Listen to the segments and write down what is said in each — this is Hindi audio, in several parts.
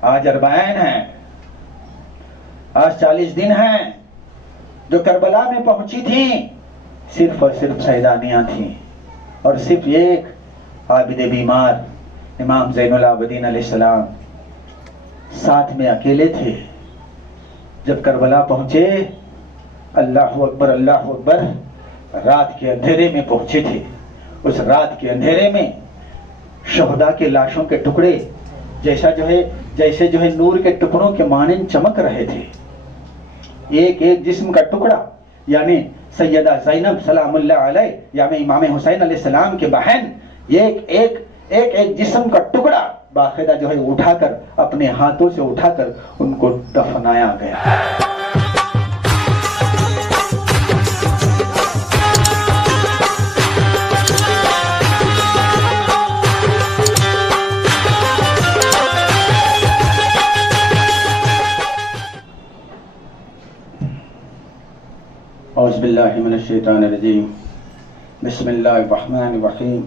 आज अरबाइन है, आज 40 दिन हैं जो करबला में पहुंची थी। सिर्फ और सिर्फ सैदानियां थी और सिर्फ एक आबिद बीमार इमाम ज़ैनुल आबिदीन अलैहिस्सलाम साथ में अकेले थे। जब करबला पहुंचे, अल्लाह अकबर अल्लाह अकबर, रात के अंधेरे में पहुंचे थे। उस रात के अंधेरे में शहदा के लाशों के टुकड़े जैसे जो है नूर के टुकड़ों के मानन चमक रहे थे। एक एक जिस्म का टुकड़ा, यानी सैयदा ज़ैनब सलामुल्लाह अलैह यानी इमाम हुसैन अलैहिस्सलाम के बहन, एक जिस्म का टुकड़ा बाकायदा जो है उठाकर, अपने हाथों से उठाकर उनको दफनाया गया। औज़ुबिल्लाहि मिनश्शैतानिर्रजीम, बिस्मिल्लाहिर्रहमानिर्रहीम।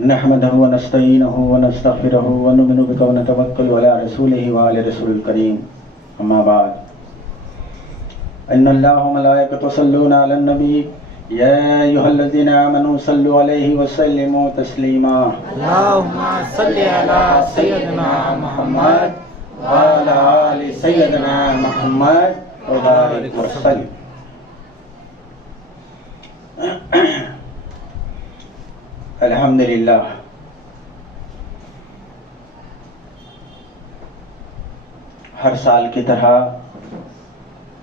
नहमदहु व नस्तईनुहु व नस्तगफिरुहु व नु'मिनु बिही व नतवक्कलु अला रसूलिही व अला रसूलिल करीम। अम्मा बाद, इन्नल्लाह व मलाइकतहु यसल्लूना अलन नबी या अय्युहल्लज़ीना आमनू सल्लु अलैहि व सल्लिमू तस्लीमा। अल्लाहुम्मा सल्लि अला सय्यिदिना मुहम्मद व अला आलि सय्यिदिना मुहम्मद व बारिक वसल्लिम। अल्हम्दुलिल्लाह, हर साल की तरह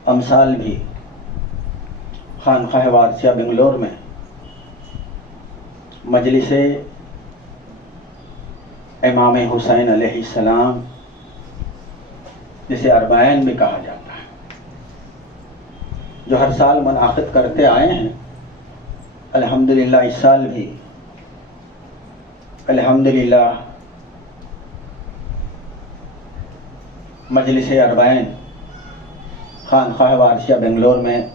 अमसाल भी खानकाह वारसिया बेंगलोर में मजलिसे इमाम हुसैन अलैहिस्सलाम, जिसे अरबाइन भी कहा जाता है, जो हर साल मुनाक़िद करते आए हैं। अल्हम्दुलिल्लाह इस साल भी अल्हम्दुलिल्लाह मजलिस अरबाइन खानकाह वारसिया बेंगलोर में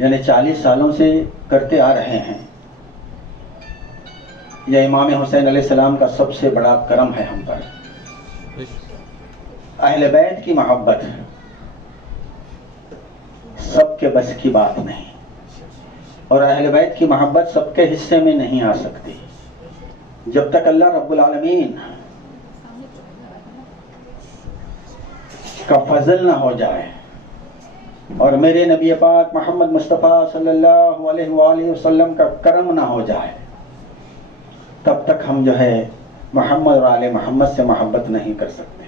यानी 40 सालों से करते आ रहे हैं। यह इमाम हुसैन अलैहिस्सलाम का सबसे बड़ा करम है हम पर। अहले बैत की मोहब्बत सबके बस की बात नहीं, और अहले बैत की मोहब्बत सबके हिस्से में नहीं आ सकती जब तक अल्लाह रब्बुल आलमीन का फजल ना हो जाए और मेरे नबी पाक मोहम्मद मुस्तफ़ा सल्लल्लाहु अलैहि वसल्लम का करम ना हो जाए, तब तक हम जो है मोहम्मद और आले मोहम्मद से मोहब्बत नहीं कर सकते।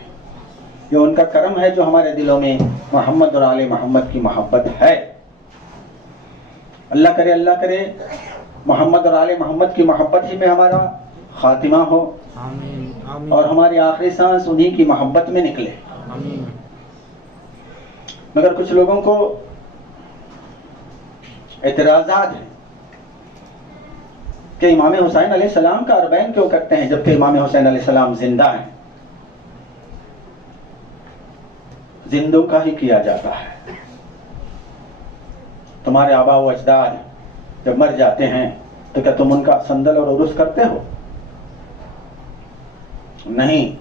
ये उनका करम है जो हमारे दिलों में मोहम्मद और आले मोहम्मद की मोहब्बत है। अल्लाह करे मोहम्मद और आले मोहम्मद की मोहब्बत ही में हमारा खातिमा हो, आमीन आमीन, और हमारी आखिरी सांस उन्हीं की मोहब्बत में निकले। आमीन। मगर कुछ लोगों को एतराज़ात है कि इमाम हुसैन अलैहिस्सलाम का अरबैन क्यों करते हैं जबकि इमाम हुसैन अलैहिस्सलाम जिंदा हैं। जिंदों का ही किया जाता है। तुम्हारे आबा व अजदाद जब मर जाते हैं तो क्या तुम उनका संदल और उरुस करते हो? नहीं,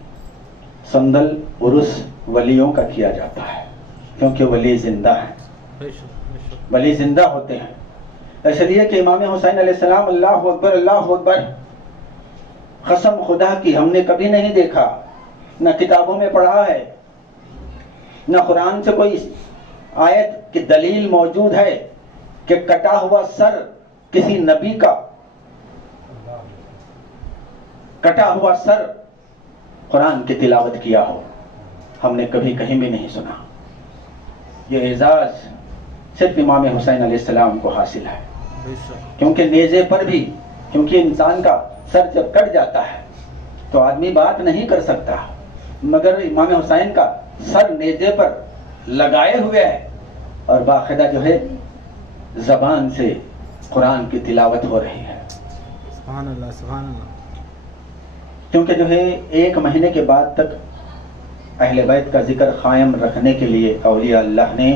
संदल उरुस वलियों का किया जाता है, क्योंकि वली जिंदा है, वली जिंदा होते हैं। इसलिए कि इमाम हुसैन अलैहिस्सलाम, अल्लाहु अकबर अल्लाहु अकबर, कसम खुदा की हमने कभी नहीं देखा, न किताबों में पढ़ा है, न कुरान से कोई आयत की दलील मौजूद है कि कटा हुआ सर किसी नबी का, कटा हुआ सर कुरान की तिलावत किया हो। हमने कभी कहीं भी नहीं सुना। ये एजाज सिर्फ इमाम हुसैन अलैहिस्सलाम को हासिल है, क्योंकि नेज़े पर भी, क्योंकि इंसान का सर जब कट जाता है तो आदमी बात नहीं कर सकता, मगर इमाम हुसैन का सर नेज़े पर लगाए हुए है और बाकायदा जो है जबान से कुरान की तिलावत हो रही है। सुभान अल्लाह, सुभान अल्लाह। क्योंकि जो है 1 महीने के बाद तक अहले बैत का जिक्र कायम रखने के लिए औलिया अल्लाह ने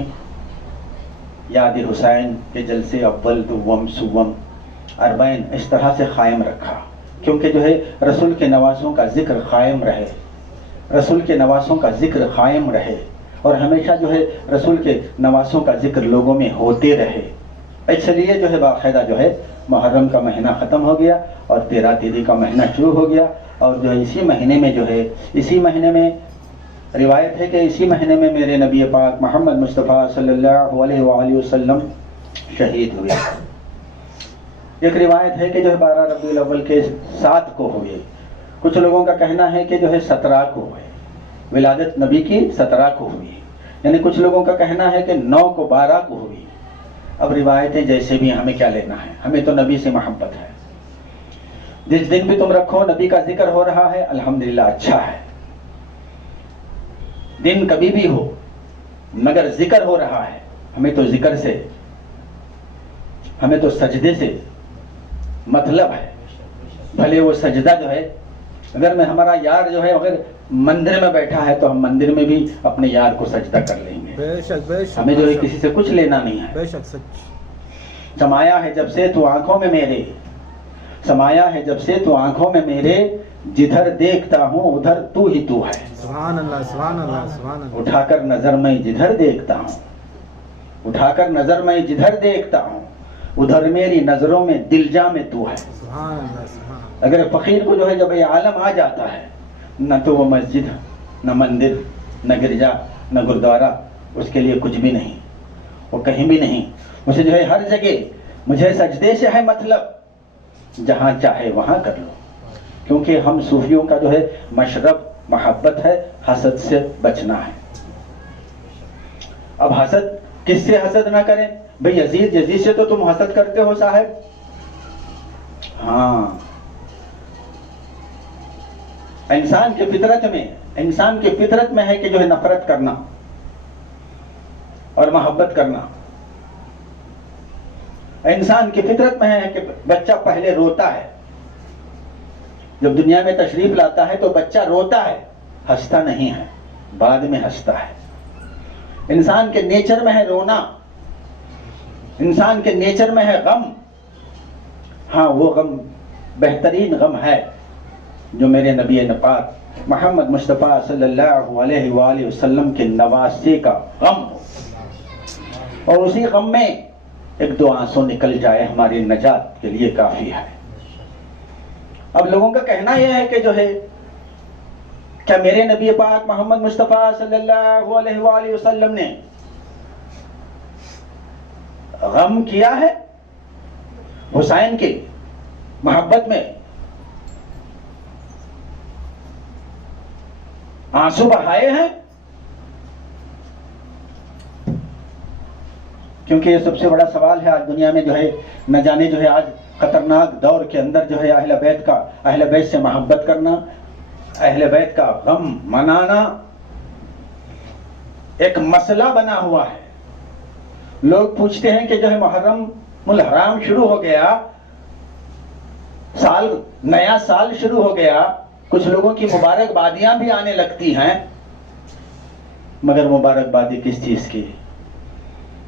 याद हुसैन के जलसे अव्वल दुव्वम सुव्वम अरबैन इस तरह से कायम रखा, क्योंकि जो है रसूल के नवासों का जिक्र कायम रहे, रसूल के नवासों का जिक्र कायम रहे और हमेशा जो है रसूल के नवासों का जिक्र लोगों में होते रहे। इसलिए जो है बाकायदा जो है मुहर्रम का महीना ख़त्म हो गया और 13 तिथि का महीना शुरू हो गया। और जो है इसी महीने में जो है, इसी महीने में रिवायत है कि इसी महीने में मेरे नबी पाक मोहम्मद मुस्तफ़ा सल्लल्लाहु अलैहि वसल्लम शहीद हुए। एक रिवायत है कि जो है 12 रबीउल अव्वल के 7 को हुए, कुछ लोगों का कहना है कि जो है 17 को हुए, विलादत नबी की 17 को हुई, यानी कुछ लोगों का कहना है कि 9 को 12 को हुई। अब रिवायतें जैसे भी, हमें क्या लेना है, हमें तो नबी से मोहब्बत है। जिस दिन भी तुम रखो नबी का जिक्र हो रहा है, अल्हम्दुलिल्लाह अच्छा है। दिन कभी भी हो मगर जिक्र हो रहा है, हमें तो जिक्र से, हमें तो सजदे से मतलब है। भले वो सजदा जो है, अगर मैं हमारा यार जो है अगर मंदिर में बैठा है तो हम मंदिर में भी अपने यार को सजदा कर लेंगे। बेशक बेशक, हमें जो है किसी से कुछ लेना नहीं है। बेशक सच। समाया है जब से तू आंखों में मेरे, समाया है जब से तू आंखों में मेरे, जिधर देखता हूँ उधर तू ही तू है। सुभान अल्लाह सुभान अल्लाह सुभान अल्लाह। उठाकर नजर मैं जिधर देखता हूँ, उठाकर नजर मैं जिधर देखता हूँ, उधर मेरी नजरों में दिलजा में तू है। सुभान अल्लाह सुभान अल्लाह। अगर फकीर को जो है जब ये आलम आ जाता है, न तो वो मस्जिद, न मंदिर, न गिरजा, न गुरुद्वारा, उसके लिए कुछ भी नहीं, वो कहीं भी नहीं। मुझे जो है हर जगह, मुझे सजदे से है मतलब, जहाँ चाहे वहाँ कर लो। क्योंकि हम सूफियों का जो है मशरब मोहब्बत है, हसद से बचना है। अब हसद, किससे हसद ना करें भाई? यजीद, यजीद से तो तुम हसद करते हो साहब। हाँ, इंसान के फितरत में, इंसान के फितरत में है कि जो है नफरत करना और मोहब्बत करना। इंसान की फितरत में है कि बच्चा पहले रोता है, जब दुनिया में तशरीफ लाता है तो बच्चा रोता है, हंसता नहीं है, बाद में हंसता है। इंसान के नेचर में है रोना, इंसान के नेचर में है गम। हाँ, वो गम बेहतरीन गम है जो मेरे नबी पाक मोहम्मद मुस्तफ़ा सल्लल्लाहु अलैहि वसल्लम के नवासे का गम हो, और उसी गम में एक दो आंसू निकल जाए हमारी नजात के लिए काफी है। अब लोगों का कहना यह है कि जो है, क्या मेरे नबी पाक मोहम्मद मुस्तफ़ा सल्लल्लाहु अलैहि वसल्लम ने गम किया है हुसैन के मोहब्बत में, आंसू बहाए हैं? क्योंकि ये सबसे बड़ा सवाल है आज दुनिया में जो है, न जाने जो है आज खतरनाक दौर के अंदर जो है अहले बैत का, अहले बैत से मोहब्बत करना, अहले बैत का गम मनाना एक मसला बना हुआ है। लोग पूछते हैं कि जो है मुहर्रमुल हराम शुरू हो गया, साल, नया साल शुरू हो गया, कुछ लोगों की मुबारकबादियां भी आने लगती हैं, मगर मुबारकबादी किस चीज की?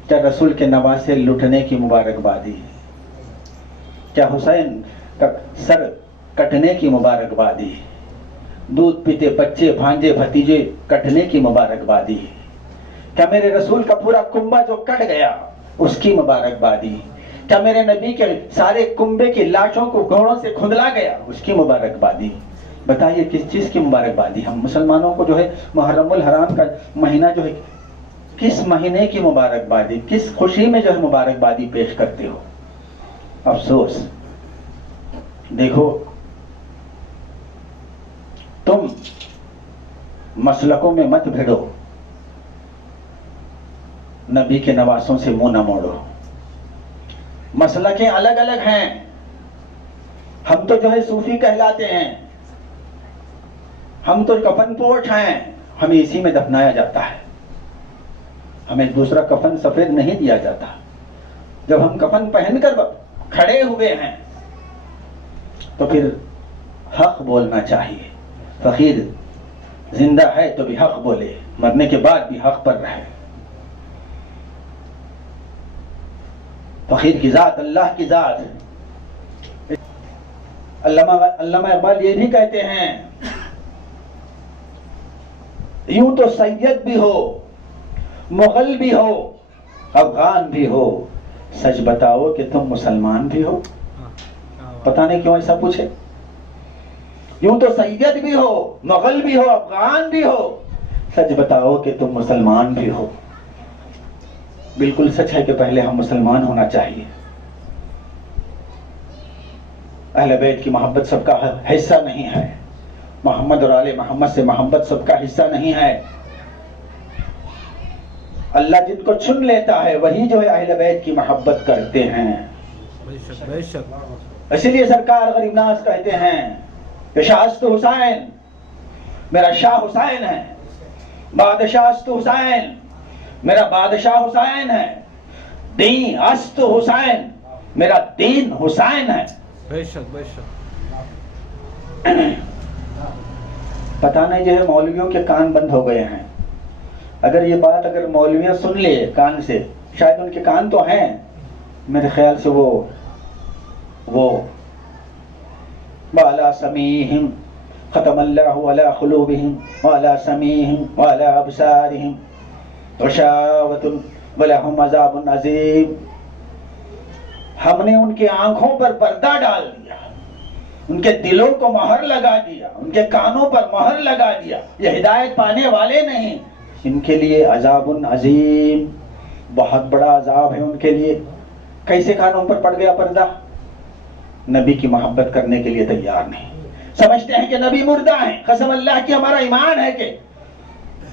क्या रसूल के नवासे लुटने की मुबारकबादी? क्या हुसैन का सर कटने की मुबारकबादी? दूध पीते बच्चे, भांजे, भतीजे कटने की मुबारकबादी? क्या मेरे रसूल का पूरा कुंबा जो कट गया उसकी मुबारकबादी? क्या मेरे नबी के सारे कुंबे की लाशों को घोड़ों से खुंदला गया उसकी मुबारकबादी? बताइए किस चीज की मुबारकबादी? हम मुसलमानों को जो है मुहर्रमुल हराम का महीना जो है, किस महीने की मुबारकबादी, किस खुशी में जो है मुबारकबादी पेश करते हो? अफसोस। देखो, तुम मसलकों में मत भिड़ो, नबी के नवासों से मुंह न मोड़ो। मसलकें अलग अलग हैं। हम तो जो है सूफी कहलाते हैं, हम तो कफन पोश हैं, हमें इसी में दफनाया जाता है, हमें दूसरा कफन सफेद नहीं दिया जाता। जब हम कफन पहनकर खड़े हुए हैं तो फिर हक बोलना चाहिए। फकीर जिंदा है तो भी हक बोले, मरने के बाद भी हक पर रहे। फकीर की जात अल्लाह की जात, अल्लामा इकबाल ये भी कहते हैं, यूं तो सैयद भी हो, मुगल भी हो, अफगान भी हो, सच बताओ कि तुम मुसलमान भी हो। पता नहीं क्यों ऐसा पूछे। यूं तो सैयद भी हो, मुगल भी हो, अफगान भी हो, सच बताओ कि तुम मुसलमान भी हो। बिल्कुल सच है कि पहले हम मुसलमान होना चाहिए। अहले बैत की मोहब्बत सबका हिस्सा नहीं है, मोहम्मद और आले मोहम्मद से मोहब्बत सबका हिस्सा नहीं है। अल्लाह जिनको चुन लेता है वही जो है अहले बैत की मोहब्बत करते हैं। बेशक बेशक। इसीलिए सरकार गरीबनाज कहते हैं कि शास्त हुसैन, मेरा शाह हुसैन है, बादशाह हुसैन, मेरा बादशाह हुसैन है, दीन अस्त हुसैन, मेरा दीन हुसैन है। बेशक बेशक। पता नहीं जो है मौलवियों के कान बंद हो गए हैं। अगर ये बात अगर मौलवियां सुन ले कान से, शायद उनके कान तो हैं, मेरे ख्याल से वो वाला समीहिम खतमल्लाहु अला खुलूबिहिम वाला समीहिम वाला अबसारिहिम गशावतुन वलहुम अज़ाबुन अज़ीम। हमने उनके आंखों पर पर्दा डाल दिया, उनके दिलों को मोहर लगा दिया, उनके कानों पर मोहर लगा दिया। ये हिदायत पाने वाले नहीं, इनके लिए अज़ाबुन अज़ीम, बहुत बड़ा अज़ाब है उनके लिए। कैसे कानों पर पड़ गया पर्दा? नबी की मोहब्बत करने के लिए तैयार नहीं, समझते हैं कि नबी मुर्दा है। कसम अल्लाह की हमारा ईमान है कि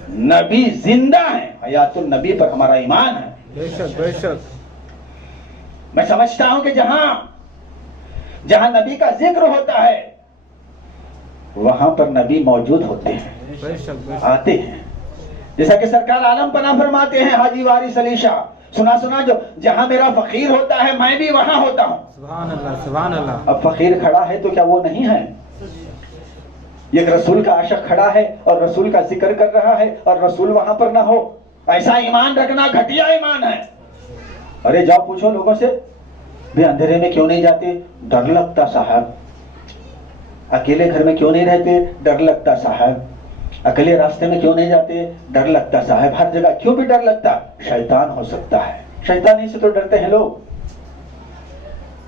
नबी जिंदा है, हयातुन नबी पर हमारा ईमान है। बेशक बेशक। मैं समझता हूं कि जहां नबी का जिक्र होता है वहां पर नबी मौजूद होते हैं, बेशक बेशक। आते हैं। जैसा कि सरकार आलम पना फरमाते हैं, हाजी वारिस अली शाह, सुना जो जहां मेरा फकीर होता है मैं भी वहां होता हूं। सुभान अल्लाह सुभान अल्लाह। अब फकीर खड़ा है तो क्या वो नहीं है? एक रसूल का आशिक खड़ा है और रसूल का जिक्र कर रहा है और रसूल वहां पर ना हो, ऐसा ईमान रखना घटिया ईमान है। अरे जाओ पूछो लोगों से, भी अंधेरे में क्यों नहीं जाते? डर लगता साहब। अकेले घर में क्यों नहीं रहते? डर लगता साहब। अकेले रास्ते में क्यों नहीं जाते? डर लगता साहब। हर जगह क्यों भी डर लगता? शैतान हो सकता है। शैतानी से तो डरते हैं लोग।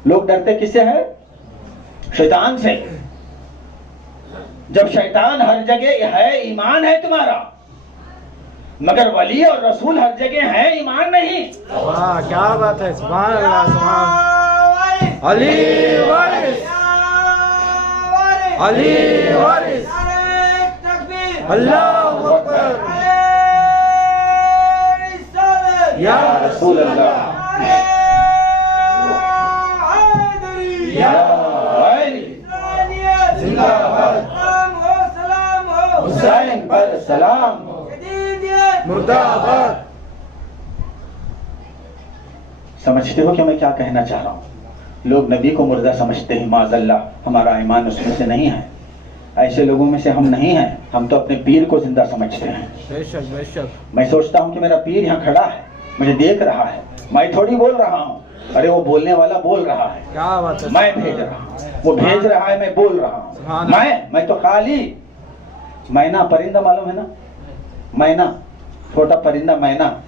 लोग डरते किससे हैं? शैतान से। जब शैतान हर जगह है, ईमान है तुम्हारा, मगर वली और रसूल हर जगह है, ईमान नहीं। वाह क्या बात है। सुभान अल्लाह सुभान। अली वारिस अली वारिस। अल्लाहु अकबर। या रसूल अल्लाह या जिंदाबाद। हुसैन पर सलाम हो। मुर्दाबाद। समझते हो कि मैं क्या कहना चाह रहा हूँ? लोग नबी को मुर्दा समझते हैं, माज़अल्लाह, हमारा ईमान उसमें से नहीं है। ऐसे लोगों में से हम नहीं हैं। हम तो अपने पीर को जिंदा समझते हैं। बेशक बेशक। मैं सोचता हूँ कि मेरा पीर यहाँ खड़ा है, मुझे देख रहा है, मैं थोड़ी बोल रहा हूँ। अरे वो बोलने वाला बोल रहा है, क्या बात है। मैं भेज रहा हूँ, वो भेज रहा है, मैं बोल रहा हूँ। मैं तो खाली मैना, परिंदा मालूम है ना? मैना, छोटा परिंदा मैना,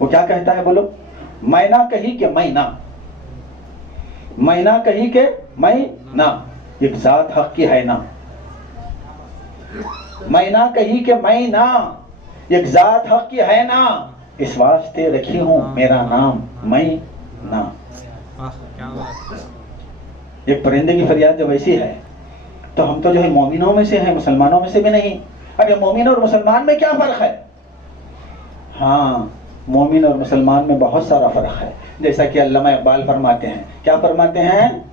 वो क्या कहता है बोलो? मैना कही के मैना, मैना कही के मैना, एक जात हक की है ना। मैना कही के मैना, एक जात हक की है ना, इस वास्ते रखी हूं मेरा नाम मैना। क्या बात है। एक परिंदे की फरियाद जब ऐसी है तो हम तो जो है मोमिनों में से हैं, मुसलमानों में से भी नहीं। अरे मोमिन और मुसलमान में क्या फर्क है? हाँ, मोमिन और मुसलमान में बहुत सारा फर्क है। जैसा कि अल्लामा इकबाल फरमाते हैं, क्या फरमाते हैं?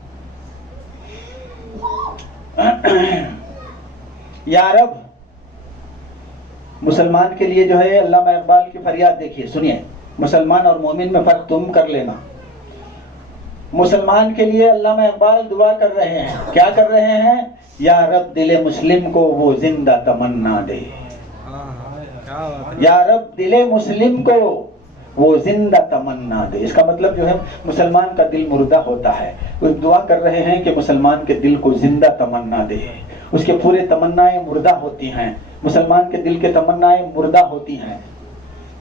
या रब, मुसलमान के लिए जो है अल्लामा इकबाल की फरियाद देखिए, सुनिए। मुसलमान और मोमिन में फर्क तुम कर लेना। मुसलमान के लिए अल्लामा इकबाल दुआ कर रहे हैं, क्या कर रहे हैं? या रब दिले मुस्लिम को वो जिंदा तमन्ना दे। क्या बात है। या रब दिले मुस्लिम को वो जिंदा तमन्ना दे। इसका मतलब जो है मुसलमान का दिल मुर्दा होता है, वो दुआ कर रहे हैं कि मुसलमान के दिल को जिंदा तमन्ना दे। उसके पूरे तमन्नाएं मुर्दा होती हैं, मुसलमान के दिल के तमन्नाएं मुर्दा होती हैं।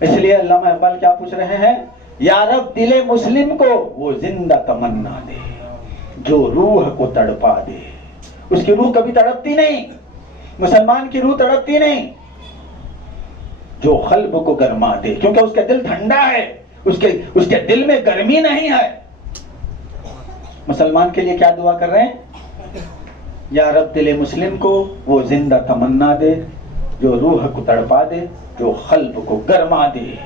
इसलिए अल्लामा इकबाल क्या पूछ रहे हैं, या रब दिले मुस्लिम को वो जिंदा तमन्ना दे जो रूह को तड़पा दे। उसकी रूह कभी तड़पती नहीं, मुसलमान की रूह तड़पती नहीं, जो कल्ब को गरमा दे, क्योंकि उसका दिल ठंडा है, उसके दिल में गर्मी नहीं है। मुसलमान के लिए क्या दुआ कर रहे हैं, या रब दिले मुस्लिम को वो जिंदा तमन्ना दे जो रूह को तड़पा दे, जो कल्ब को गरमा दे।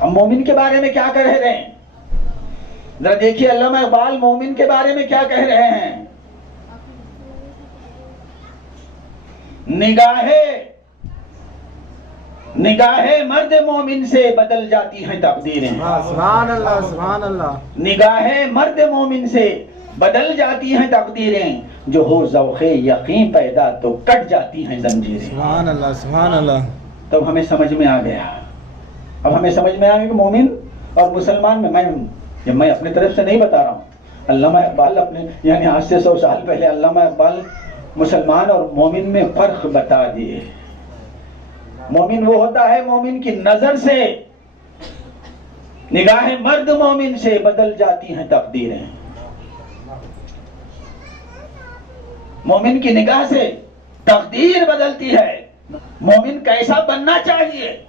अब मोमिन के बारे में क्या कह रहे हैं, जरा देखिए अल्लामा इकबाल मोमिन के बारे में क्या कह रहे हैं। निगाहे मर्द मोमिन से बदल जाती हैं तकदीरें। सुभान अल्लाह, सुभान अल्लाह। निगाहे मर्द मोमिन से बदल जाती हैं तकदीरें, जो हो ज़ौक़े यकीन पैदा तो कट जाती हैं जंजीरें। सुभान अल्लाह, सुभान अल्लाह। तब हमें समझ में आ गया, अब हमें समझ में आ गया कि मोमिन और मुसलमान में मैं अपनी तरफ से नहीं बता रहा हूँ, अल्लामा इकबाल अपने यानी आज से 100 साल पहले अल्लामा इकबाल मुसलमान और मोमिन में फर्क बता दिए। मोमिन वो होता है मोमिन की नजर से, निगाहें मर्द मोमिन से बदल जाती हैं तकदीरें। मोमिन की निगाह से तकदीर बदलती है। मोमिन कैसा बनना चाहिए,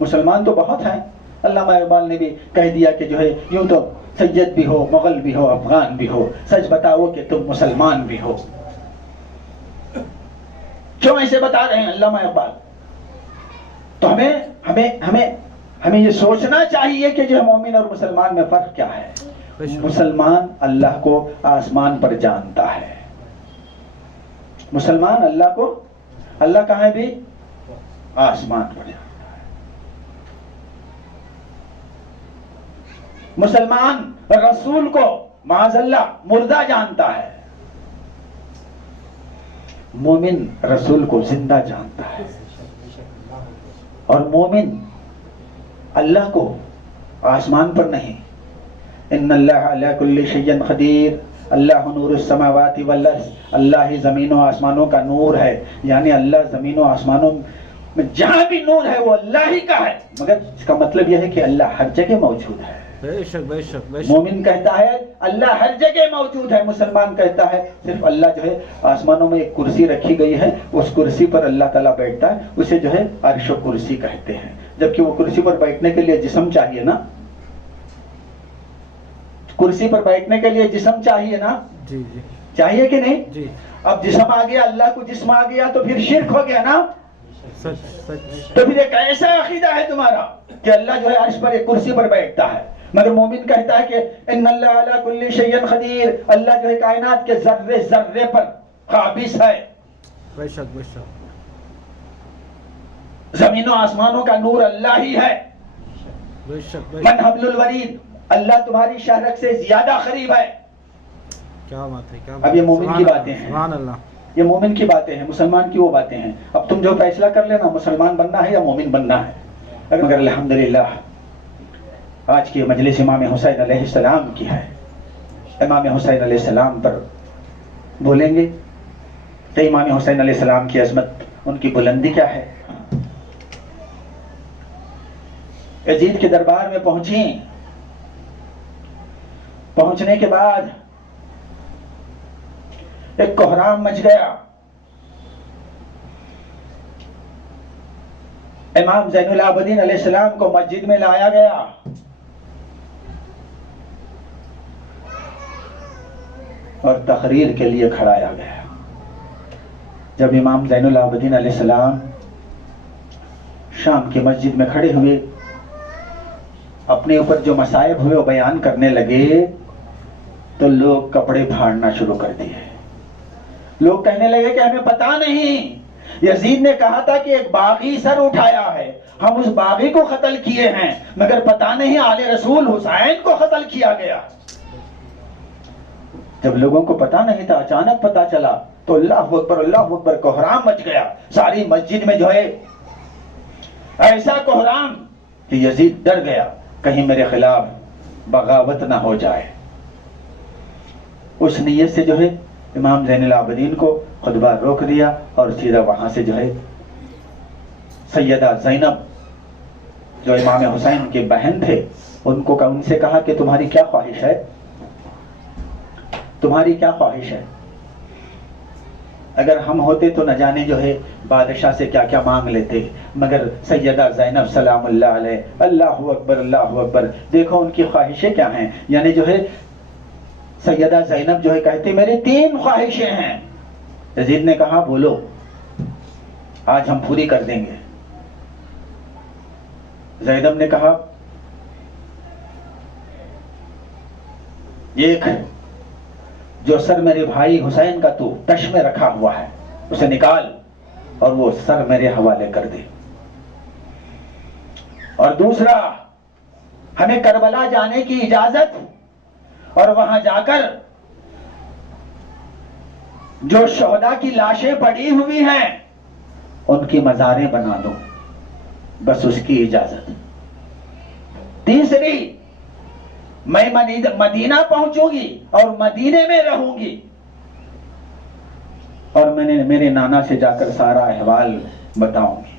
मुसलमान तो बहुत हैं, अल्लामा इकबाल ने भी कह दिया कि जो है यूं तो सैयद भी हो, मुगल भी हो, अफगान भी हो, सच बताओ कि तुम मुसलमान भी हो। क्यों ऐसे बता रहे हैं अल्लामा इकबाल? तो हमें ये सोचना चाहिए कि जो मोमिन और मुसलमान में फर्क क्या है। मुसलमान अल्लाह को आसमान पर जानता है, मुसलमान अल्लाह को, अल्लाह कहाँ है भी, आसमान पर जानता है। मुसलमान रसूल को माज़अल्लाह मुर्दा जानता है, मोमिन रसूल को जिंदा जानता है। और मोमिन अल्लाह को आसमान पर नहीं, इन्नल्लाह अला कुल्ली शैइन क़दीर, अल्लाह नूरुस समावाति वल अर्ज़, अल्लाह ही ज़मीनों आसमानों का नूर है, यानी अल्लाह ज़मीनों आसमानों में जहां भी नूर है वो अल्लाह ही का है। मगर इसका मतलब यह है कि अल्लाह हर जगह मौजूद है। बेशक बेशक बेशक। मोमिन कहता है अल्लाह हर जगह मौजूद है, मुसलमान कहता है सिर्फ अल्लाह जो है आसमानों में एक कुर्सी रखी गई है, उस कुर्सी पर अल्लाह ताला बैठता है, उसे जो है अर्श कुर्सी कहते हैं। जबकि वो कुर्सी पर बैठने के लिए जिस्म चाहिए ना, कुर्सी पर बैठने के लिए जिस्म चाहिए ना, जी जी, चाहिए कि नहीं जी। अब जिस्म आ गया, अल्लाह को जिस्म आ गया तो फिर शिर्क हो गया ना। सच सच। तो फिर एक ऐसा अकीदा है तुम्हारा कि अल्लाह जो है अर्श पर एक कुर्सी पर बैठता है, मगर मोमिन कहता है कि इन्नल्लाह अला कुल्ली शैइन क़दीर, अल्लाह जो है कायनात के जर्रे जर्रे पर काबिज है। बेशक बेशक। जमीनों आसमानों का नूर अल्लाह ही है। बेशक मन बेशक। हब्लुल वरीद, अल्लाह तुम्हारी शहरक से ज्यादा करीब है। क्या बात है, क्या अब ये मोमिन की बातें हैं, सुभान अल्लाह। ये मोमिन की बातें हैं, मुसलमान की वो बातें हैं। अब तुम जो फैसला कर लेना, मुसलमान बनना है या मोमिन बनना है। मगर अल्हम्दुलिल्लाह आज की मजलिस इमाम हुसैन अलैहिस्सलाम की है। इमाम हुसैन अलैहिस्सलाम पर बोलेंगे तो इमाम हुसैन अलैहिस्सलाम की अजमत, उनकी बुलंदी क्या है। यजीद के दरबार में पहुंची, पहुंचने के बाद एक कोहराम मच गया। इमाम ज़ैनुल आबिदीन अलैहिस्सलाम को मस्जिद में लाया गया और तकरीर के लिए खड़ाया गया। जब इमाम ज़ैनुल आबिदीन अलैहिस्सलाम शाम की मस्जिद में खड़े हुए, अपने ऊपर जो मसाइब हुए वो बयान करने लगे, तो लोग कपड़े फाड़ना शुरू कर दिए। लोग कहने लगे कि हमें पता नहीं, यजीद ने कहा था कि एक बागी सर उठाया है, हम उस बागी को कत्ल किए हैं, मगर पता नहीं आले रसूल हुसैन को कत्ल किया गया। जब लोगों को पता नहीं था, अचानक पता चला तो अल्लाहु अकबर कोहराम मच गया। सारी मस्जिद में जो है ऐसा कोहराम कि यजीद डर गया कहीं मेरे खिलाफ बगावत ना हो जाए। उस नीयत से जो है इमाम ज़ैनुल आबिदीन को खुतबा रोक दिया और सीधा वहां से जो है सैयदा ज़ैनब जो इमाम हुसैन के बहन थे उनसे कहा कि तुम्हारी क्या ख्वाहिश है, तुम्हारी क्या ख्वाहिश है। अगर हम होते तो न जाने जो है बादशाह से क्या क्या मांग लेते, मगर सैयदा ज़ैनब सलामुल्लाह अलैह अल्लाहु अकबर अल्लाहु अकबर, देखो उनकी ख्वाहिशें क्या हैं। यानी जो है सैयदा ज़ैनब जो है कहती मेरी 3 ख्वाहिशें हैं। यजीद ने कहा बोलो, आज हम पूरी कर देंगे। ज़ैनब ने कहा एक जो सर मेरे भाई हुसैन का तू तश में रखा हुआ है उसे निकाल और वो सर मेरे हवाले कर दे, और दूसरा हमें करबला जाने की इजाजत और वहां जाकर जो शोहदा की लाशें पड़ी हुई हैं उनकी मज़ारें बना दो, बस उसकी इजाजत। तीसरी मैं मदीना पहुंचूंगी और मदीने में रहूंगी और मैंने मेरे नाना से जाकर सारा अहवाल बताऊंगी।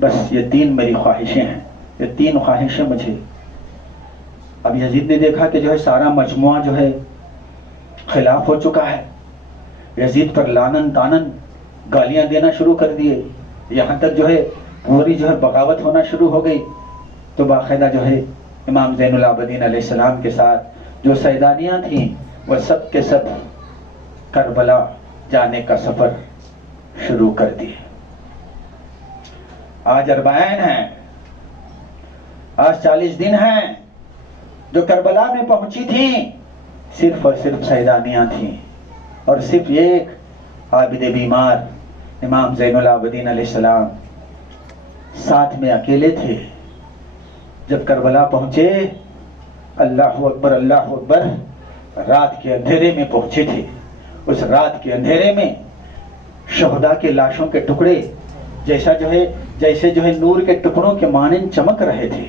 बस ये 3 मेरी ख्वाहिशें हैं, ये 3 ख्वाहिशें मुझे। अब यजीद ने देखा कि जो है सारा मजमुआ जो है खिलाफ हो चुका है। यजीद पर लानन तानन गालियां देना शुरू कर दिए, यहाँ तक जो है पूरी जो है बगावत होना शुरू हो गई। तो बाकायदा जो है इमाम ज़ैनुल आबिदीन अलैहिस्सलाम के साथ जो सैदानियाँ थीं वह सब के सब करबला जाने का सफर शुरू कर दिए। आज अरबाइन है, आज 40 दिन हैं जो करबला में पहुंची थी, सिर्फ और सिर्फ सैदानियाँ थीं और सिर्फ एक आबिद बीमार इमाम ज़ैनुल आबिदीन अलैहिस्सलाम साथ में अकेले थे। जब करबला पहुंचे, अल्लाहु अकबर अल्लाहु अकबर, रात के अंधेरे में पहुंचे थे। उस रात के अंधेरे में शोहदा के लाशों के टुकड़े जैसे जो है नूर के टुकड़ों के मानिंद चमक रहे थे।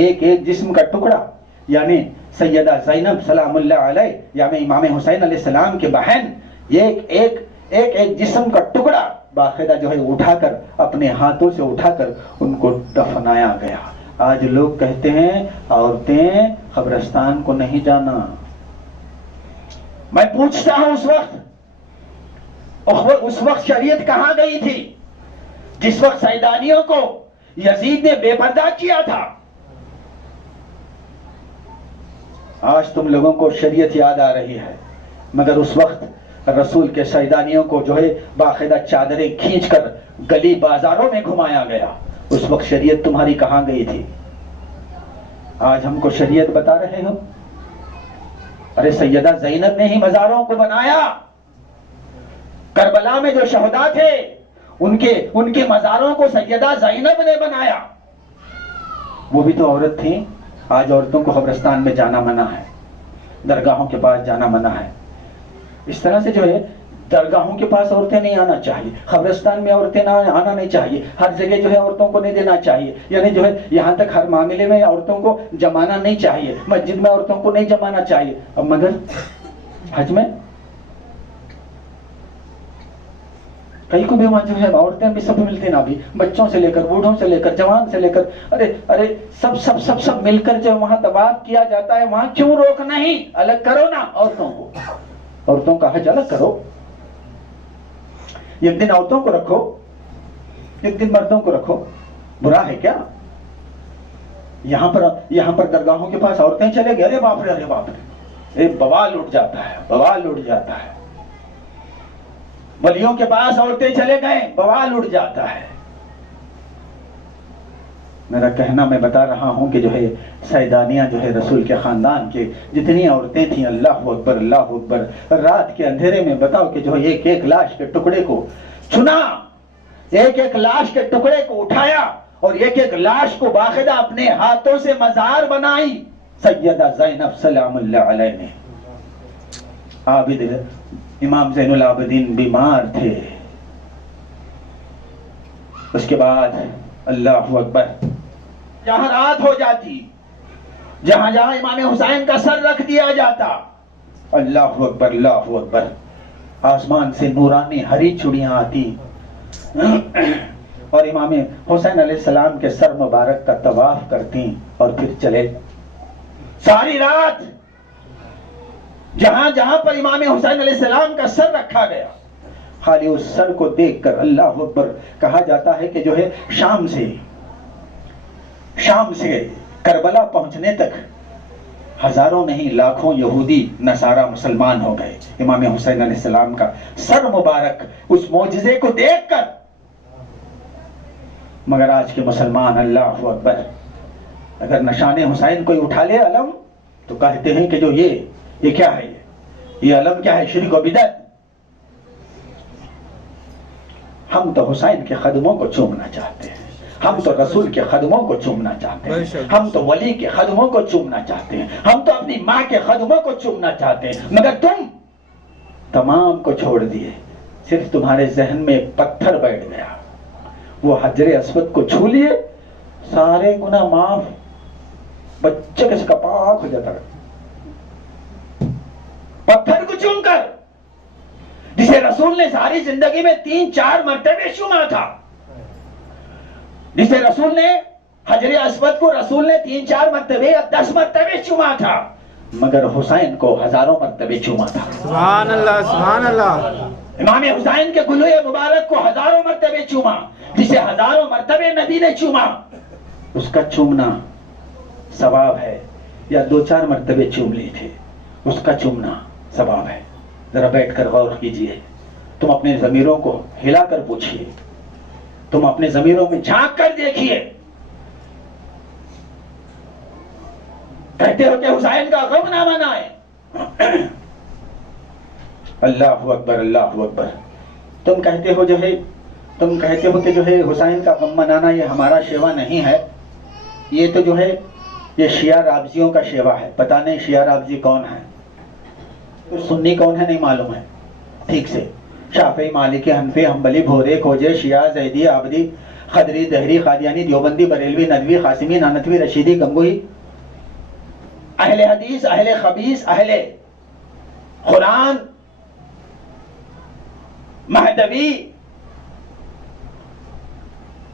एक एक जिस्म का टुकड़ा, यानी सैयदा ज़ैनब सलामुल्लाह अलैह यानी इमाम हुसैन अलैहिस्सलाम के बहन, एक जिस्म का टुकड़ा बाकायदा जो है उठाकर अपने हाथों से उठाकर उनको दफनाया गया। आज लोग कहते हैं औरतें कब्रिस्तान को नहीं जाना। मैं पूछता हूं उस वक्त शरीयत कहां गई थी जिस वक्त सैदानियों को यजीद ने बेपर्दा किया था। आज तुम लोगों को शरीयत याद आ रही है, मगर उस वक्त रसूल के सैदानियों को जो है बाकायदा चादरें खींचकर गली बाजारों में घुमाया गया। उस वक्त शरीयत तुम्हारी कहां गई थी? आज हमको शरीयत बता रहे हो। अरे सैयदा ज़ैनब ने ही मज़ारों को बनाया। करबला में जो शहदा थे उनके मज़ारों को सैयदा ज़ैनब ने बनाया। वो भी तो औरत थी। आज औरतों को कब्रिस्तान में जाना मना है, दरगाहों के पास जाना मना है। इस तरह से जो है दरगाहों के पास औरतें नहीं आना चाहिए, कब्रिस्तान में औरतें आना नहीं चाहिए, हर जगह जो है औरतों को नहीं देना चाहिए। यानी जो है यहाँ तक हर मामले में औरतों को जमाना नहीं चाहिए, मस्जिद में औरतों को नहीं जमाना चाहिए। अब मगर हज में कई को भी वहां जो है औरतें भी सब मिलते ना, भी बच्चों से लेकर बूढ़ों से लेकर जवान से लेकर अरे सब सब सब सब मिलकर जो वहां तवाफ किया जाता है, वहां क्यों रोक नहीं? अलग करो ना औरतों को, औरतों का हज अलग करो। एक दिन औरतों को रखो, एक दिन मर्दों को रखो, बुरा है क्या? यहाँ पर दरगाहों के पास औरतें चले गए, अरे बाप रे, बवाल उठ जाता है, बवाल उठ जाता है। वलियों के पास औरतें चले गए, बवाल उठ जाता है। मेरा कहना, मैं बता रहा हूं कि जो है सैदानियां जो है रसूल के खानदान के जितनी औरतें थी, अल्लाहु अकबर अल्लाहु अकबर, रात के अंधेरे में बताओ कि जो है एक एक लाश के टुकड़े को चुना, एक एक लाश के टुकड़े को उठाया और एक एक लाश को बाकायदा अपने हाथों से मजार बनाई सैयदा ज़ैनब सलामुल्लाह अलैह ने। आबिद इमाम ज़ैनुल आबिदीन बीमार थे। उसके बाद अल्लाहु अकबर जहां रात हो जाती, जहां जहां इमाम हुसैन का सर रख दिया जाता, अल्लाह अकबर अल्लाह अकबर, आसमान से नूरानी हरी चूड़ियां आती और इमाम हुसैन अलैहिस्सलाम के सर मुबारक का तवाफ करती और फिर चले। सारी रात जहां जहां पर इमाम हुसैन अलैहिस्सलाम का सर रखा गया, खाली उस सर को देखकर अल्लाह अकबर कहा जाता है कि जो है शाम से करबला पहुंचने तक हजारों नहीं लाखों यहूदी नसारा मुसलमान हो गए इमाम हुसैन अलैहिस्सलाम का सर मुबारक उस मौजज़े को देखकर। मगर आज के मुसलमान, अल्लाह अकबर, अगर निशान हुसैन कोई उठा ले अलम तो कहते हैं कि जो ये क्या है, ये अलम क्या है, शिर्क और बिदअत। हम तो हुसैन के कदमों को चूमना चाहते हैं, हम तो रसूल के कदमों को चूमना चाहते हैं, हम तो वली के कदमों को चूमना चाहते हैं, हम तो अपनी माँ के कदमों को चूमना चाहते हैं। मगर तुम तमाम को छोड़ दिए, सिर्फ तुम्हारे जहन में एक पत्थर बैठ गया, वो हजरे अस्वद को छू लिए, सारे गुनाह माफ, बच्चे के कपाक हो जाता है। पत्थर को चूमकर, जिसे रसूल ने सारी जिंदगी में 3-4 मर्तबे चूमा था, जिसे रसूल ने हजरे अस्वद को रसूल ने 3-4 मर्तबे या 10 मर्तबे चूमा था, मगर हुसैन को हजारों मर्तबे चूमा था। सुभान अल्लाह, सुभान अल्लाह। इमाम हुसैन के गुलूए मुबारक को हजारों मर्तबे चूमा, जिसे हजारों मर्तबे नबी ने चूमा, उसका चूमना सवाब है। या 2-4 मर्तबे चूम लिए थे, उसका चूमना सवाब है। जरा बैठकर गौर कीजिए, तुम अपने ज़मीरों को हिलाकर पूछिए, तुम अपने ज़मीरों में झांक कर देखिए। कहते हो कि हुसैन का गम ना मनाए। अल्लाह अकबर अल्लाह अकबर। तुम कहते हो कि जो है हुसैन का गम मनाना ये हमारा शेवा नहीं है, ये तो जो है ये शिया राबजियों का शेवा है। पता नहीं शिया राबजी कौन है, तो सुन्नी कौन है नहीं मालूम है ठीक से। शाफी, मालिकी, हनफी, हम्बली, भोरे, खोजे, शिया, जैदी, आबदी, खदरी, दहरी, कादियानी, देवबंदी, बरेलवी, नदवी, कासिमी, नानतवी, रशीदी, गंगोही, अहले हदीस, अहले खबीस, अहले कुरान, महदवी,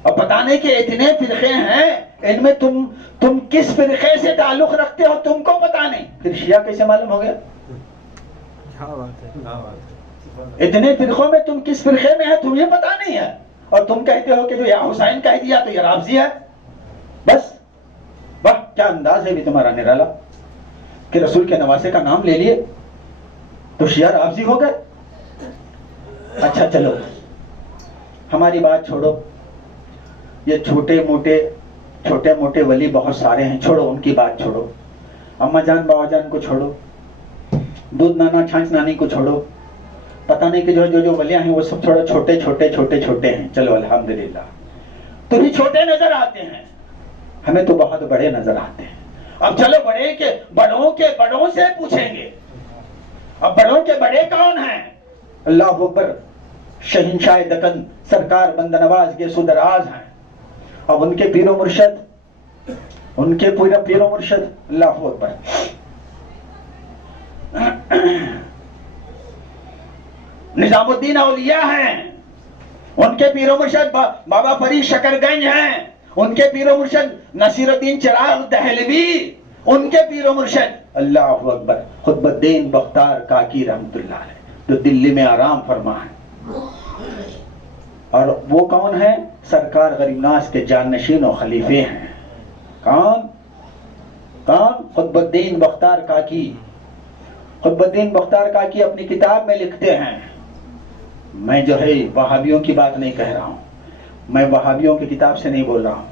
और पता नहीं कि इतने फिरके हैं, इनमें तुम किस फिरके से ताल्लुक रखते हो तुमको पता नहीं, फिर शिया कैसे मालूम हो गया? क्या बात है, क्या बात है। इतने फिरकों में तुम किस फिरके में है तुम्हें पता नहीं है, और तुम कहते हो कि जो या हुसैन कह दिया तो ये राबजी है। बस वाह, क्या अंदाज है भी तुम्हारा निराला कि रसूल के नवासे का नाम ले लिए तो शिया राबजी हो गए। अच्छा चलो, हमारी बात छोड़ो, ये छोटे मोटे वली बहुत सारे हैं, छोड़ो उनकी बात छोड़ो। अम्मा जान बाबा जान को छोड़ो, दूध नाना छाछ नानी को छोड़ो, पता नहीं कि जो वलियां हैं वो सब थोड़ा छोटे हैं। चलो अल्हम्दुलिल्लाह, तो भी छोटे नजर आते हैं, हमें तो बहुत बड़े नजर आते हैं। अब चलो बड़ों के बड़ों से पूछेंगे, अब बड़ों के बड़े कौन हैं? अल्लाह अकबर, शहंशाह दकन सरकार बंदनवाज के सुदराज हैं। अब उनके पीरो मुर्शद अल्लाह अकबर, निजामुद्दीन औलिया हैं, उनके पीरो मुर्शद बाबा फरीद शकरगंज हैं, उनके पीरो मुर्शद नसीरुद्दीन चिराग दहलवी, उनके पीरो मुर्शद अल्लाह अकबर खुतबुद्दीन बख्तार काकी रहमतुल्लाह अलैह, जो दिल्ली में आराम फरमा है। और वो कौन है? सरकार गरीबनास के जाननशीन और खलीफे हैं। कौन? खुतबुद्दीन बख्तार काकी। खुतबुद्दीन बख्तार काकी अपनी किताब में लिखते हैं, मैं जो है वहाबियों की बात नहीं कह रहा हूँ, मैं वहाबियों की किताब से नहीं बोल रहा हूँ,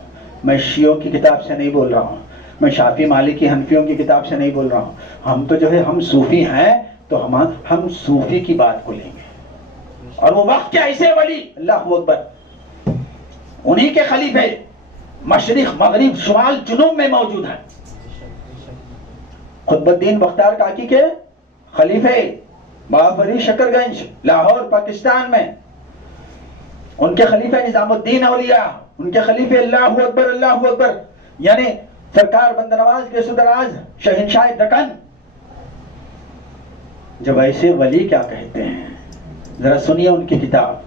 मैं शियों की किताब से नहीं बोल रहा हूँ, मैं शाफी मालिकी हनफियों की किताब से नहीं बोल रहा हूँ। हम तो जो है हम सूफी हैं, तो हम सूफी की बात को लेंगे। और वो वक्त के ऐसे वली अल्लाह अकबर, उन्हीं के खलीफे मशरिक मगरिब शुमाल जुनूब में मौजूद हैं। खुतबुद्दीन बख्तार काकी के खलीफे बाबा फरीद शकरगंज लाहौर पाकिस्तान में, उनके खलीफे निजामुद्दीन औलिया, उनके खलीफे अल्लाह अकबर यानी सरकार बंदनवाज के सुदराज शहंशाह दक्कन, जब ऐसे वली क्या कहते हैं, जरा सुनिए उनकी किताब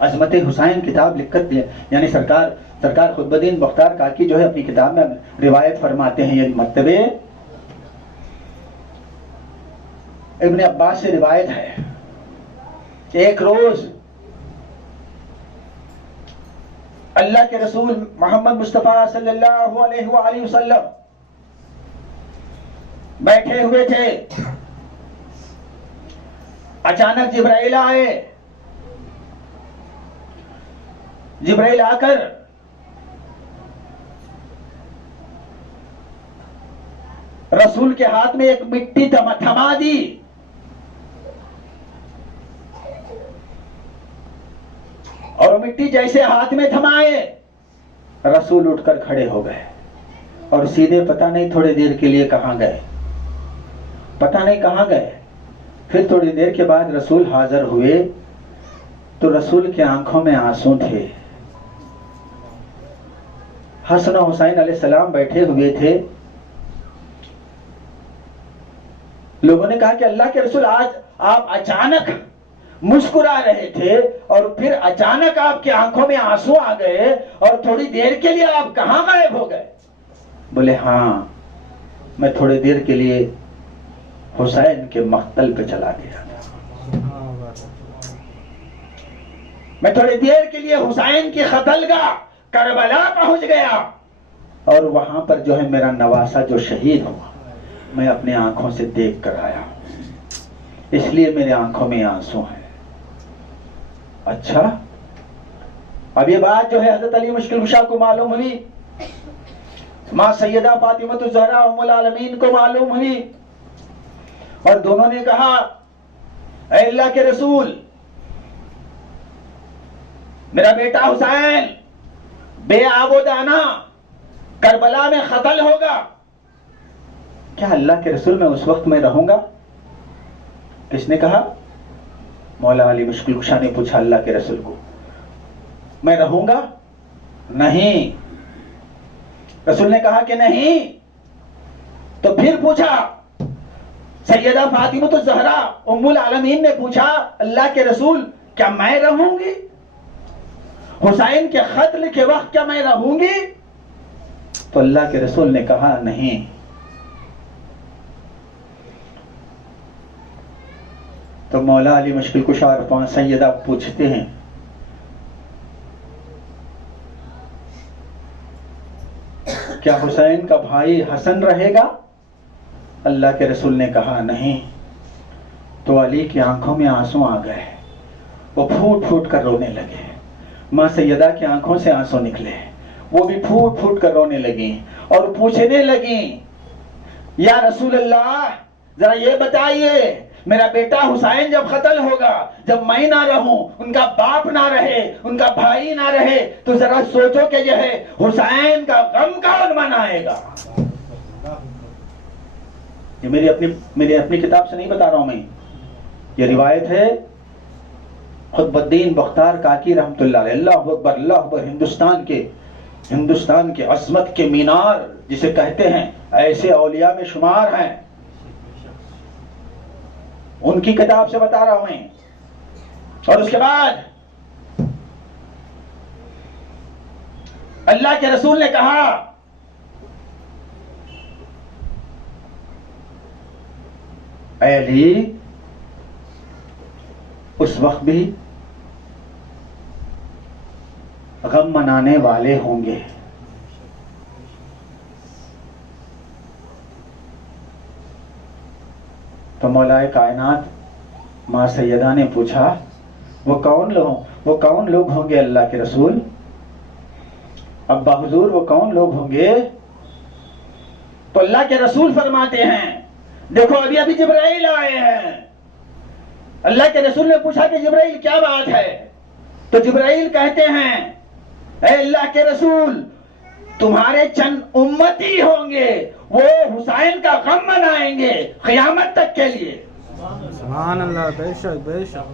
अजमत हुसैन किताब लिखकर, यानी सरकार खुतबुद्दीन बख्तार काकी जो है अपनी किताब में रिवायत फरमाते हैं। ये मर्तबे इब्ने अब्बास से रिवायत है, एक रोज अल्लाह के रसूल मोहम्मद मुस्तफ़ा सल्लल्लाहु अलैहि वसल्लम बैठे हुए थे, अचानक जिब्राइल आए। जिब्राइल आकर रसूल के हाथ में एक मिट्टी थमा दी। और वो मिट्टी जैसे हाथ में थमाए, रसूल उठकर खड़े हो गए और सीधे पता नहीं थोड़ी देर के लिए कहां गए, पता नहीं कहां गए। फिर थोड़ी देर के बाद रसूल हाजिर हुए तो रसूल के आंखों में आंसू थे। हसन और हुसैन अलैहिस्सलाम बैठे हुए थे। लोगों ने कहा कि अल्लाह के रसूल, आज आप अचानक मुस्कुरा रहे थे और फिर अचानक आपकी आंखों में आंसू आ गए और थोड़ी देर के लिए आप कहां गायब हो गए? बोले हां, मैं थोड़ी देर के लिए हुसैन के मक्तल पे चला गया, मैं थोड़ी देर के लिए हुसैन की कत्लगाह करबला पहुंच गया और वहां पर जो है मेरा नवासा जो शहीद हुआ, मैं अपने आंखों से देख कर आया, इसलिए मेरे आंखों में आंसू हैं। अच्छा, अब ये बात जो है हजरत अली मुश्किल कुशा को मालूम हुई, मां सैयदा फातिमा ज़हरा उम्मुल आलमीन को मालूम हुई और दोनों ने कहा, ऐ अल्लाह के रसूल, मेरा बेटा हुसैन बेआबोदाना करबला में कत्ल होगा, क्या अल्लाह के रसूल मैं उस वक्त में रहूंगा? किसने कहा? मौला अली मुश्किल कुशा ने पूछा अल्लाह के रसूल को, मैं रहूंगा? नहीं। रसूल ने कहा कि नहीं। तो फिर पूछा, सैयदा फातिमा तो ज़हरा उम्मुल आलमीन ने पूछा, अल्लाह के रसूल क्या मैं रहूंगी? हुसैन के कत्ल के वक्त क्या मैं रहूंगी? तो अल्लाह के रसूल ने कहा नहीं। तो मौला अली मुश्किल कुशा और सैयदा पूछते हैं, क्या हुसैन का भाई हसन रहेगा? अल्लाह के रसूल ने कहा नहीं। तो अली की आंखों में आंसू आ गए, वो फूट फूट कर रोने लगे। मां सैयदा की आंखों से आंसू निकले, वो भी फूट फूट कर रोने लगी और पूछने लगी, या रसूल अल्लाह, जरा ये बताइए, मेरा बेटा हुसैन जब कत्ल होगा, जब मैं ना रहूं, उनका बाप ना रहे, उनका भाई ना रहे, तो जरा सोचो कि जो है हुसैन का गम कौन मनाएगा? ये मेरी अपनी किताब से नहीं बता रहा हूं मैं, ये रिवायत है खुतबुद्दीन बख्तार काकी रहमतुल्लाह अलैह। अल्लाहु अकबर, अल्लाहु अकबर। हिंदुस्तान के अजमत के मीनार जिसे कहते हैं, ऐसे औलिया में शुमार हैं, उनकी किताब से बता रहा हूं मैं। और उसके बाद अल्लाह के रसूल ने कहा, ऐ अली, उस वक्त भी गम मनाने वाले होंगे। तो मौलाए कायनात मां सैयदा ने पूछा, वो कौन लोग होंगे अल्लाह के रसूल? अब्बा हुजूर, वो कौन लोग होंगे? तो अल्लाह के रसूल फरमाते हैं, देखो अभी अभी जिब्राइल आए हैं। अल्लाह के रसूल ने पूछा कि जिब्राइल क्या बात है? तो जिब्राइल कहते हैं, ऐ अल्लाह के रसूल, तुम्हारे चंद उम्मती होंगे, वो हुसैन का गम मनाएंगे क़यामत तक के लिए। सुभान अल्लाह, बेशक बेशक।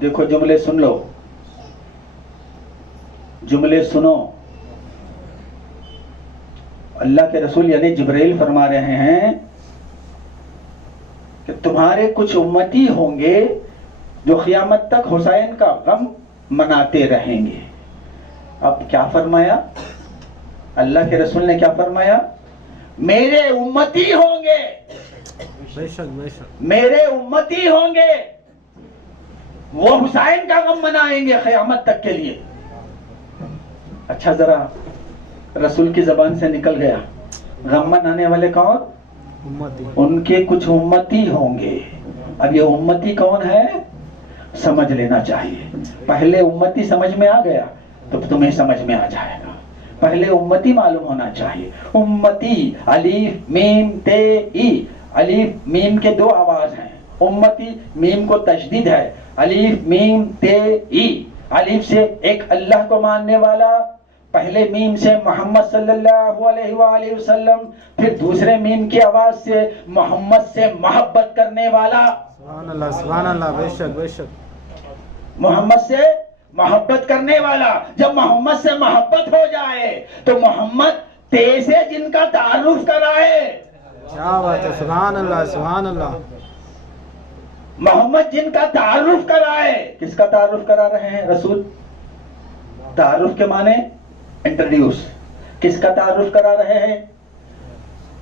देखो जुमले सुन लो, जुमले सुनो। अल्लाह के रसूल यानी जिब्राइल फरमा रहे हैं कि तुम्हारे कुछ उम्मती होंगे जो क़यामत तक हुसैन का गम मनाते रहेंगे। अब क्या फरमाया अल्लाह के रसूल ने, क्या फरमाया? मेरे उम्मती होंगे, बेशक बेशक, मेरे उम्मती होंगे, वो हुसैन का गम मनाएंगे क़यामत तक के लिए। अच्छा, जरा रसूल की जबान से निकल गया, गम मनाने वाले कौन? उम्मती। उनके कुछ उम्मती होंगे। अब ये उम्मती कौन है समझ लेना चाहिए। पहले उम्मती समझ में आ गया तो तुम्हें समझ में आ जाएगा। पहले उम्मती मालूम होना चाहिए। उम्मती, अलीफ मीम ते ई, अलीफ मीम के दो आवाज हैं। उम्मती मीम को तशदीद है, अलीफ मीम ते ई। अलीफ से एक अल्लाह को मानने वाला, पहले मीम से मोहम्मद सल्लल्लाहु अलैहि वसल्लम, फिर दूसरे मीम की आवाज से मोहम्मद से मोहब्बत करने वाला। सुभान अल्लाह, बेशक बेशक, मोहम्मद से मोहब्बत करने वाला। जब मोहम्मद से मोहब्बत हो जाए तो मोहम्मद ते से जिनका तारुफ कराए। क्या बात है, सुभान अल्लाह सुभान अल्लाह। मोहम्मद जिनका तारुफ कराए। किसका तारुफ करा रहे हैं रसूल? तारुफ के माने इंट्रोड्यूस। किसका तारुफ करा रहे हैं?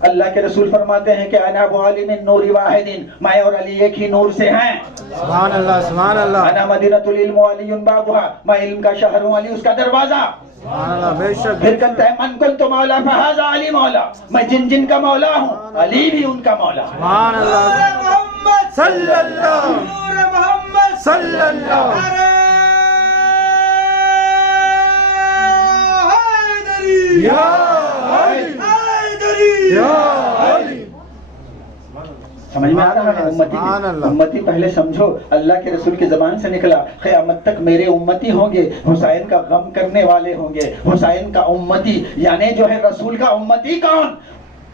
अल्लाह के रसूल फरमाते हैं कि अना वाली मिन नूरी वाहिदिन, मैं और अली एक ही नूर से हैं। सुभान अल्लाह सुभान अल्लाह। अना मदीनतुल इल्म व अलीयुन बाबुहा, मैं इल्म का शहर हूं, अली उसका दरवाजा। सुभान अल्लाह, बेशक। फिर कहता है मन कुंतु मौला फहाजा अली मौला, मैं जिन जिन का मौला हूं, अली भी उनका मौला। सुभान अल्लाह, मोहम्मद सल्लल्लाहु नूर मोहम्मद सल्लल्लाहु। हैदरी या अली, हैदरी या अली। समझ में आ रहा है? सुभान उम्मती, अल्लाह। उम्मती पहले समझो, अल्लाह के रसूल की जबान से निकला, क़यामत तक मेरे उम्मती होंगे, हुसैन का गम करने वाले होंगे। हुसैन का उम्मती यानी जो है रसूल का उम्मती कौन?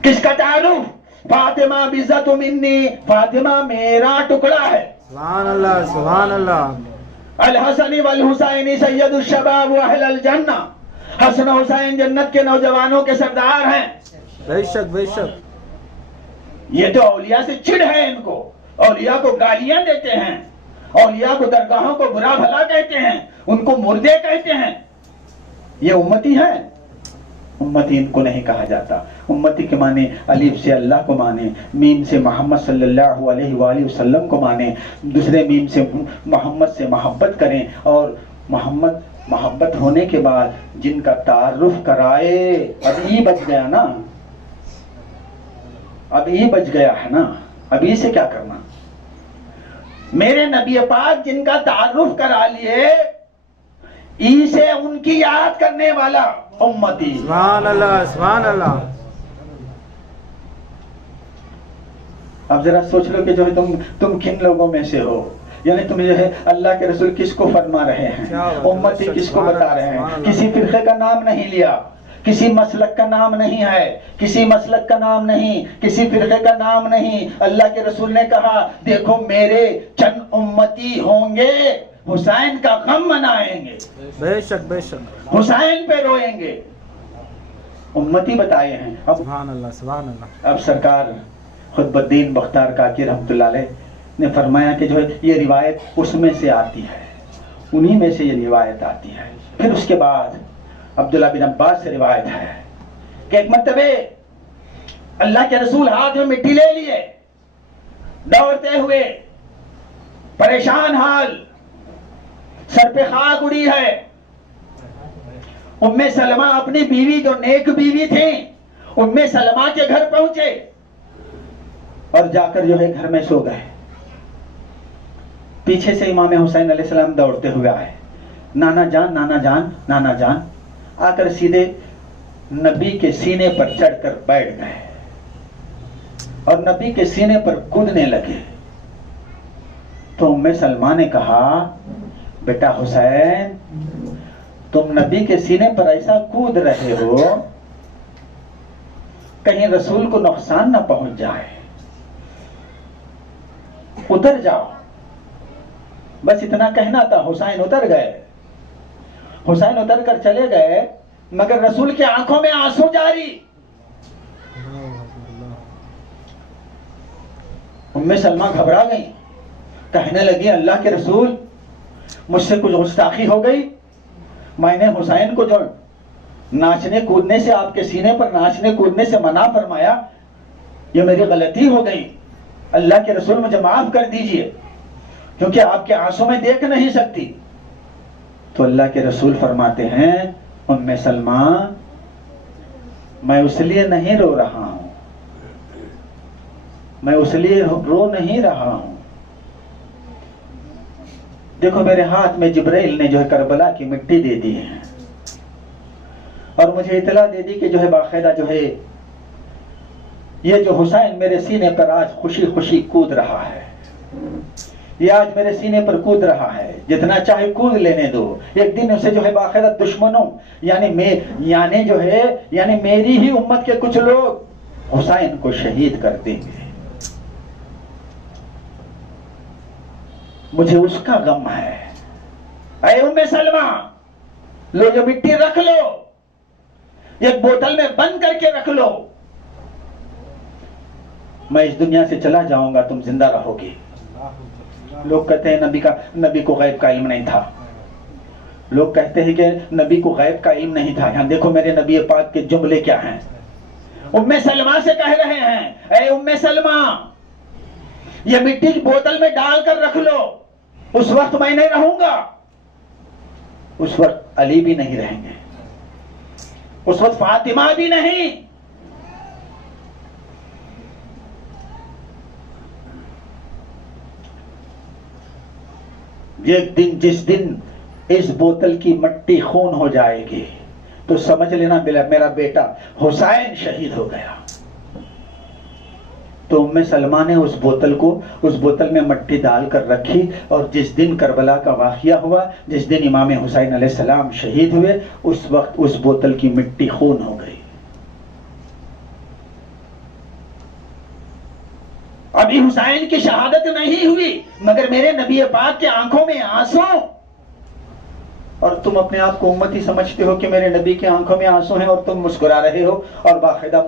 किसका तारुफ? फातिमा बिज़्ज़तु मिन्नी, फातिमा मेरा टुकड़ा है। सुभान अल्लाह सुभान अल्लाह। अल हसनी वल हुसैनी सैयदुश शबाब व अहलल जन्ना, हसन हुसैन जन्नत के नौजवानों के सरदार हैं। बेशक बेशक। ये तो औलिया से चिढ़ है इनको। औलिया को गालियां देते हैं, औलिया को दरगाहों को बुरा भला कहते हैं, उनको मुर्दे कहते हैं। ये उम्मती है? उम्मती इनको नहीं कहा जाता। उम्मती के माने अलीफ से अल्लाह को माने, मीम से मोहम्मद सल्लल्लाहु अलैहि वसल्लम को माने, दूसरे मीम से मोहम्मद से मोहब्बत करें, और मोहम्मद मोहब्बत होने के बाद जिनका तारुफ कराए। अब ये बच गया ना, अब ये बच गया है ना, अभी से क्या करना? मेरे नबी पाक जिनका तारुफ करा लिए, ई से उनकी याद करने वाला उम्मती। सुभान अल्लाह सुभान अल्लाह। अब जरा सोच लो कि जो है तुम किन लोगों में से हो, यानी तुम जो है अल्लाह के रसूल किसको फरमा रहे क्या हैं, बात है, उम्मती बेशक, किसको सुभान बता रहे अल्लाह, हैं। सुभान किसी फिरके का नाम नहीं लिया, किसी मसलक का नाम नहीं है, किसी मसलक का नाम नहीं, किसी फिरके का नाम नहीं। अल्लाह के रसूल ने कहा देखो मेरे चंद उम्मती होंगे, हुसैन का गम मनाएंगे, बेशक बेशक। हुसैन पे रोएंगे। उम्मती बताए हैं। अब सुभान अल्लाह सुभान अल्लाह। अब सरकार खुतबुद्दीन बख्तार काकी रहमतुल्लाह अलैह ने फरमाया कि जो है ये रिवायत उसमें से आती है, उन्हीं में से ये रिवायत आती है। फिर उसके बाद अब्दुल्ला बिन अब्बास से रिवायत है कि एक मर्तबे अल्लाह के रसूल हाथ में मिट्टी ले लिए, दौड़ते हुए परेशान हाल, सर पे खाक उड़ी है। उम्मे सलमा अपनी बीवी, जो नेक बीवी थी, उम्मे सलमा के घर पहुंचे और जाकर जो है घर में सो गए। पीछे से इमाम हुसैन अलैहिस्सलाम दौड़ते हुए आए, नाना जान नाना जान नाना जान, आकर सीधे नबी के सीने पर चढ़कर बैठ गए और नबी के सीने पर कूदने लगे। तो उम्मे सलमा ने कहा बेटा हुसैन, तुम नबी के सीने पर ऐसा कूद रहे हो कहीं रसूल को नुकसान न पहुंच जाए, उतर जाओ। बस इतना कहना था। हुसैन उतर गए। हुसैन उतर कर चले गए, मगर रसूल की आंखों में आंसू जारी। उम्मे सलमा घबरा गई, कहने लगी अल्लाह के रसूल, मुझसे कुछ गुस्ताखी हो गई। मैंने हुसैन को जो नाचने कूदने से, आपके सीने पर नाचने कूदने से मना फरमाया, ये मेरी गलती हो गई। अल्लाह के रसूल मुझे माफ कर दीजिए, क्योंकि आपके आंसू में देख नहीं सकती। तो अल्लाह के रसूल फरमाते हैं, उम्मे सलमा, मैं उस लिए नहीं रो रहा हूं, मैं उस लिए रो नहीं रहा हूं। देखो मेरे हाथ में जिब्राइल ने जो है करबला की मिट्टी दे दी है, और मुझे इतला दे दी कि जो है बाकायदा जो है ये जो हुसैन मेरे सीने पर आज खुशी खुशी कूद रहा है, ये आज मेरे सीने पर कूद रहा है, जितना चाहे कूद लेने दो। एक दिन उसे जो है बाकायदा दुश्मनों यानी मेरी ही उम्मत के कुछ लोग हुसैन को शहीद कर देंगे। मुझे उसका गम है। अरे उम्मे सलमा, लो ये मिट्टी रख लो, एक बोतल में बंद करके रख लो। मैं इस दुनिया से चला जाऊंगा, तुम जिंदा रहोगे। लोग कहते हैं नबी को गैब का इल्म नहीं था। लोग कहते हैं कि नबी को गैब का इल्म नहीं था। यहां देखो मेरे नबी पाक के जुमले क्या हैं। उम्मे सलमा से कह रहे हैं, अरे उम्मे सलमा, ये मिट्टी की बोतल में डालकर रख लो। उस वक्त मैं नहीं रहूंगा, उस वक्त अली भी नहीं रहेंगे, उस वक्त फातिमा भी नहीं। एक दिन, जिस दिन इस बोतल की मट्टी खून हो जाएगी, तो समझ लेना मेरा बेटा हुसैन शहीद हो गया। तो उम्मे सलमा ने उस बोतल में मट्टी डालकर रखी, और जिस दिन करबला का वाक़िया हुआ, जिस दिन इमाम हुसैन अलैहिस्सलाम शहीद हुए, उस वक्त उस बोतल की मिट्टी खून हो गई। अभी हुसैन की शहादत नहीं हुई, मगर मेरे नबी पाक के आंखों में आंसू। और तुम अपने आप को उम्मती समझते हो कि मेरे नबी की आंखों में आंसू हैं, और तुम मुस्कुरा रहे हो और बाकायदा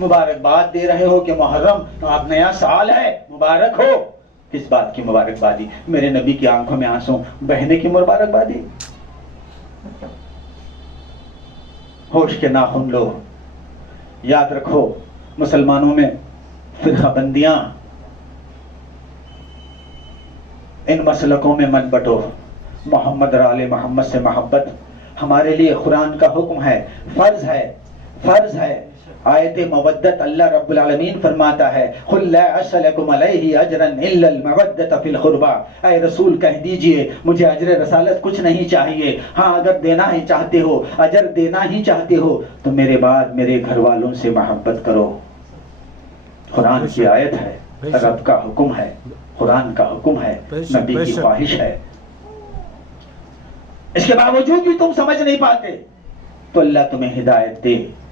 मुबारकबाद दे रहे हो कि मुहर्रम आप नया साल है, मुबारक हो। किस बात की मुबारकबादी? मेरे नबी की आंखों में आंसू बहने की मुबारकबादी। होश के नाखून लो। याद रखो, मुसलमानों में फिरकाबंदियां, इन मसलकों में मत बटो। मोहम्मद और आले मोहम्मद से मोहब्बत हमारे लिए कुरान का हुक्म है, फर्ज है। आयत मवद्दत अल्लाह रब्बुल आलमीन फरमाता है, कुल ला असलकुम अलैहि अजरन इल्ला अल मवद्दत फिल कुर्बा। ऐ रसूल कह दीजिए, मुझे अजर रसालत कुछ नहीं चाहिए। हाँ, अगर देना ही चाहते हो, अजर देना ही चाहते हो, तो मेरे बाद मेरे घर वालों से मोहब्बत करो। कुरान की आयत है, रब का हुक्म है, कुरान का हुक्म है, नबी की ख्वाहिश है। इसके बावजूद भी तुम समझ नहीं पाते, तो अल्लाह तुम्हें हिदायत दे।